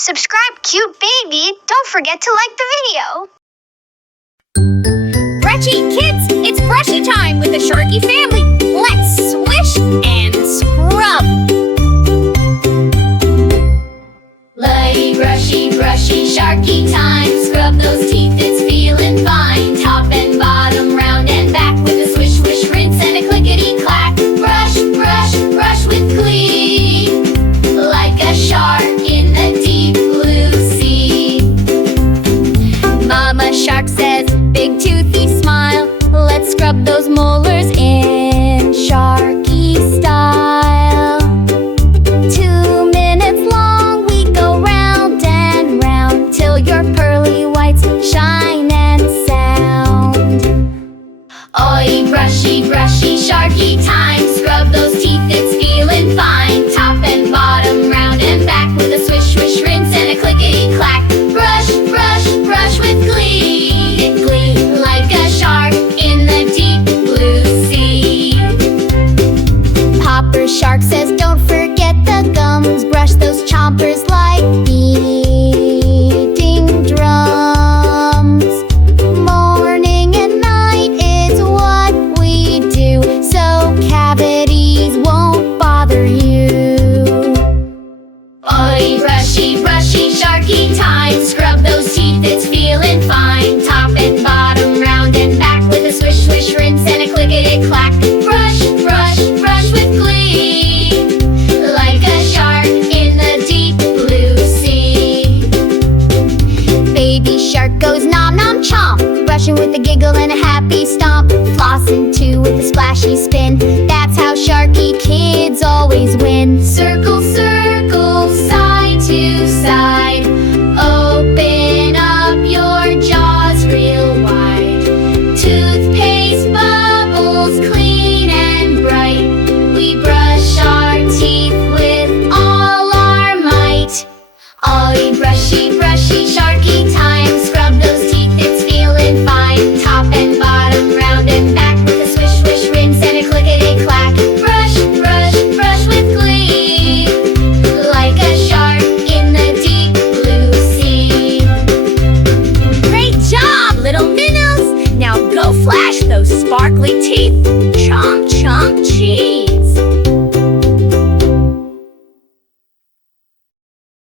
Subscribe, cute baby. Don't forget to like the video. Brushy kids, it's brushy time with the Sharky family. Let's swish and scrub. Lay brushy, brushy, Sharky time. Scrub those teeth, it's feeling fine. Top and bottom, round and back with a swish, swish, rinse and a clickety clack. Brush, brush, brush with glee, like a shark in the deep blue sea. Mama Shark says, big toothy smile, let's scrub those molars in Sharky style. 2 minutes long, we go round and round till your pearly whites shine and sound. Oi, brushy, brushy, Sharky time. Scrub those teeth, it's feeling fine. Top and bottom, round and back with a swish, swish, rinse and a clickety clack. Brush, brush, brush with glee, glee, like a shark in the deep blue sea. Popper Shark says, don't forget the gums. Brush those chompers like beating drums. Morning and night is what we do, so cavities won't bother you. Oi, brushy, brushy, Sharky time. Scrub those teeth, it's feeling fine. Top and bottom, round and back with a swish, swish, rinse and a clickety clack. Brush, brush, brush with glee, like a shark in the deep blue sea. Baby Shark goes nom nom chomp, brushing with a giggle and a happy stomp. Flossing too with a splashy spin. That's how Sharky kids always win. Circle, circle, side to side. Open up your jaws real wide. Toothpaste bubbles clean and bright. We brush our teeth with all our might. Ollie, brushy, brushy, Sharky time. Scrub those teeth, it's feeling fine. Top and bottom, round and back with a swish, swish, rinse and a clickety clack. Brush, brush, brush with glee, like a shark in the deep blue sea. Great job, little minnows! Now go flash those sparkly teeth.